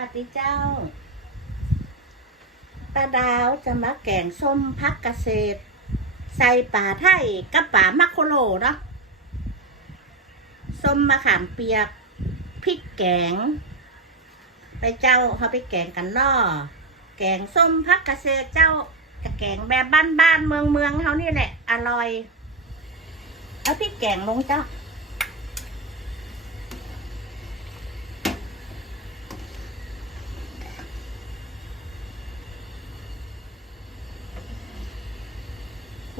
ปฏิเจ้าตาดาวจะมาแกงส้มพักเกษตร ใส่ป่าไทยกับป่ามักโคโลเนาะส้มมะขามเปียกพริกแกง ไปเจ้าเขาไปแกงกันเนาะแกงส้มพักเกษตรเจ้ากะแกงแบบบ้านๆเมืองเมืองๆเขานี่แหละ อร่อย เอาพริกแกงลงเจ้า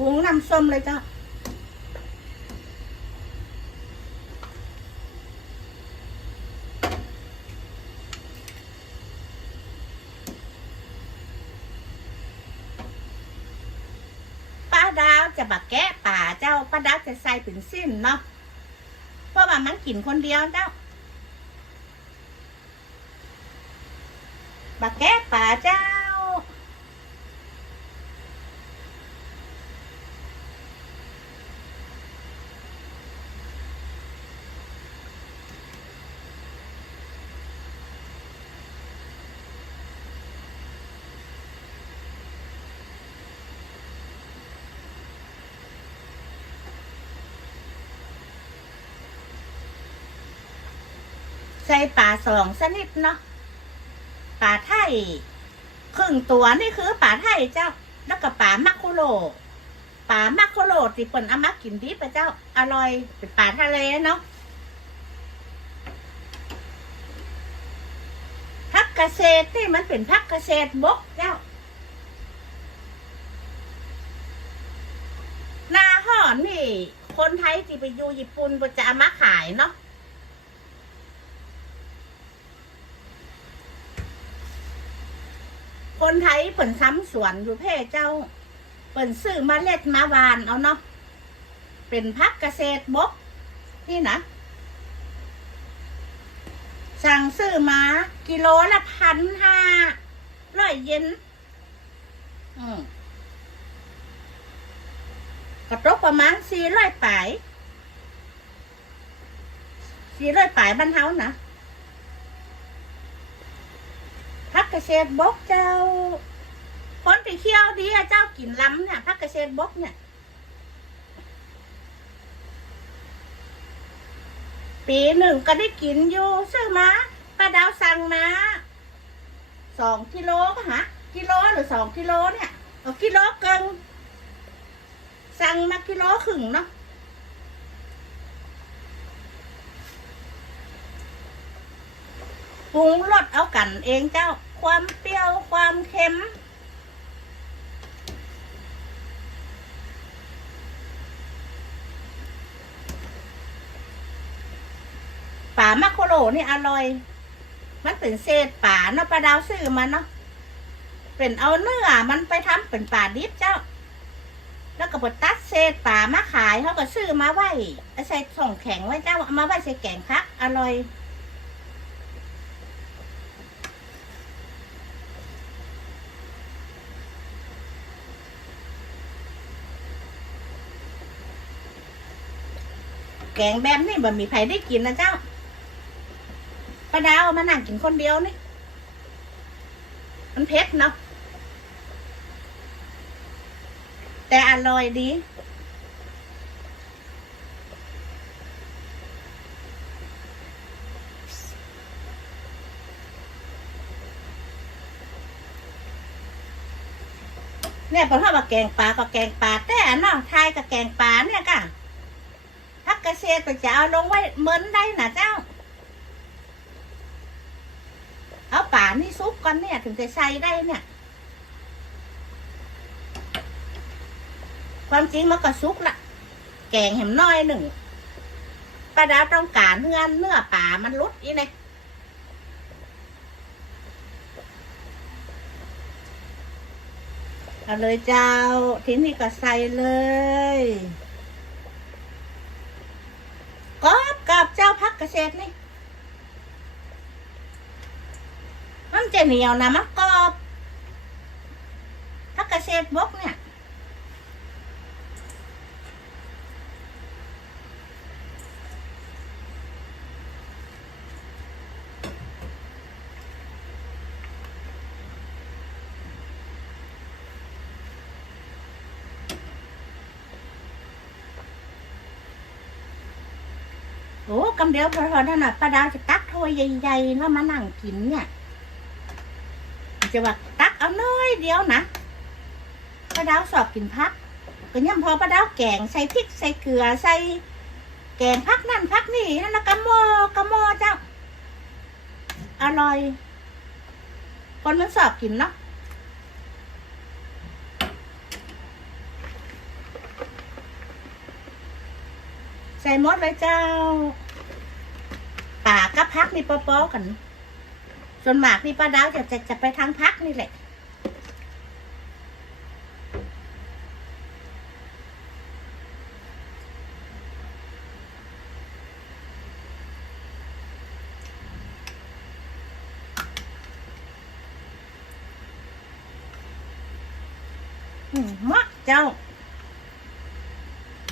หุงน้ำส้มเลยจ้ะป้าดาวจะบักแกะป่าเจ้าป้าดาวจะใส่เป็นสิ้นเนาะเพราะว่ามันกินคนเดียวเจ้าบักแกะป่าเจ้า ใส่ป่าสองชนิดเนาะป่าไทยครึ่งตัวนี่คือป่าไทยเจ้า แล้วก็ป่ามักคุโรป่ามักคุโรที่เปิ่นเอามากินดิบไปเจ้าอร่อยเป็นป่าทะเลเนาะพักเกษตรที่มันเป็นพักเกษตรบกเจ้าหน้าห่อนนี่ คนไทยที่ไปอยู่ญี่ปุ่นก็จะเอามาขายเนาะ คนไทยเปิ่นซ้ำสวนอยู่เพ่เจ้า เปิ่นซื้อมาเล็ดมาวานเอาเนาะเป็นพักเกษตรบกนี่นะสั่งซื้อมา กิโลละพันห้าร้อยเยนอกระตกประมาณสี่ร้อยปลายสี่ร้อยปลายบ้านเฮานะ พักเกษบกเจ้าคนไปเที่ยวดีเจ้ากินล้ำเนี่ยพักเกษบกเนี่ย ปีหนึ่งก็ได้กินอยู่ซื้อมาป้าดาวสั่งมาสองกิโลก็หะกิโลหรือสองกิโลเนี่ยเอากิโลเกินสั่งมากิโลครึ่งเนาะปรุงรสเอากันเองเจ้า ความเปรี้ยวความเค็ม ป่ามักโคโรนี่อร่อย มันเป็นเศษป่าเนาะปลาดาวซื้อมาเนาะเป็นเอาเนื้อมันไปทำเป็นป่าดิบเจ้า แล้วก็บดตัดเศษป่ามาขายเขาก็ซื้อมาไว้ใส่ส่งแข็งไว้เจ้าเอามาไว้ใส่แกงคักอร่อย กงแบบนี้บ่มีใครได้กินนะเจ้าป้าดาวเอามานั่งกินคนเดียวนี่ มันเผ็ดเนาะแต่อร่อยดีเนี่ยพอถ้าว่าแกงปลาก็แกงปลาแต่เนาะไทยกับแกงปลาเนี่ยก่ะ กระเกษตรก็จะเอาลงไว้เหมือนได้นะเจ้า เอาป่านี่ซุปก่อนเนี่ยถึงจะใส่ได้เนี่ย ความจริงมันก็ซุกละแกงเห็มน้อยหนึ่งป้าดาวต้องการเนื้อเนื้อป่ามันลุดอีเนี่ยเอาเลยเจ้า ทีนี้ก็ใส่เลย กรอบกับ กระเซ็ดนี่มันจะเหนียวนะมันกรอบพักระเซ็ดบกเนี่ย โอ้กำเดียวพอๆนั่นน่ะป้าดาวจะตักถ้วยใหญ่ๆแล้วมานั่งกินเนี่ย จะว่าตักเอาน้อยเดียวนะป้าดาวสอบกินพัก ก็ย่ำพอป้าดาวแกงใส่พริกใส่เกลือใส่ แกงพักนั่นพักนี่แล้วกะโมกะโมเจ้าอร่อย คนมันสอบกินเนาะ ส่มดเลยเจ้าป่ากับพักนี่ปอๆกัน ส่วนหมากนี่ป้าดาวจะจะจะไปทางพักนี่แหละ อืมมะเจ้า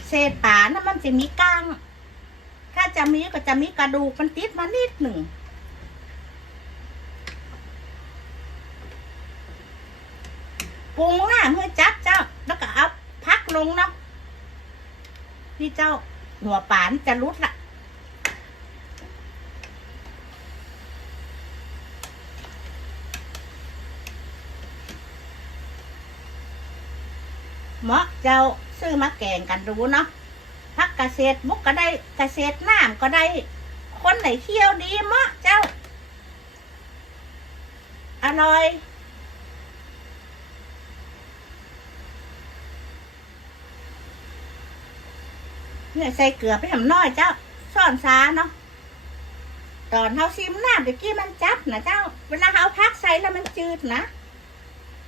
เศษปานะมันจะมีก้าง ถ้าจะมีก็จะมีกระดูกมันติดมานิดหนึ่งปรุงหน้าเมื่อจับเจ้า แล้วก็เอาพักลงเนาะพี่เจ้าหัวปานจะรุดละเหมาะเจ้า ซื้อมาแกงกันรู้เนาะพักเกษตรมุกก็ได้เกษตรน้ำก็ได้ คนไหนเที่ยวดีมะเจ้า อร่อยเนี่ยใส่เกลือไปทำน้อยเจ้าซ่อนซาเนาะตอนเขาซิมน้ำตะกี้มันจับนะเจ้า เวลาเขาพักใส่แล้วมันจืดนะ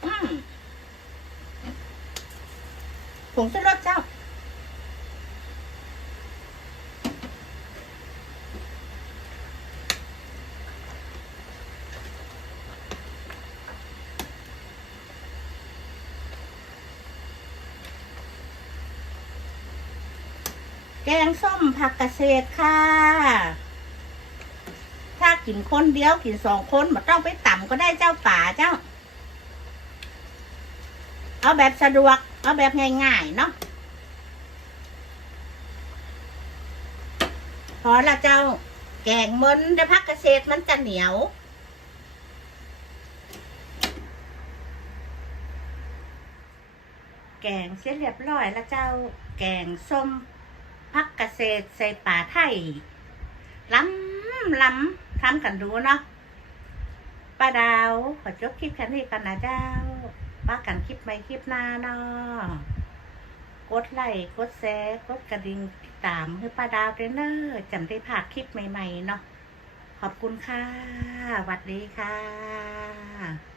อืม ผงชูรสเจ้า แกงส้มผักเกษค่ะ ถ้ากินคนเดียวกินสองคนมาต้องไปต่ำก็ได้เจ้าป่าเจ้า เอาแบบสะดวก เอาแบบง่ายๆเนาะพอละเจ้า แกงมันได้พักเกษตรมันจะเหนียวแกงเสร็จเรียบร้อยแล้วเจ้าแกงส้มพักเกษตรใส่ป่าไทยล้ำล้ำทำกันรู้เนาะป้าดาว ขอจบคลิปแค่นี้กันนะเจ้า ป้ากันคลิปใหม่คลิปหน้าเนาะกดไลค์กดแชร์กดกระดิ่งติดตามให้ป้าดาวเรนเนอร์จำได้ผ่าคลิปใหม่ ๆ เนาะขอบคุณค่ะสวัสดีค่ะ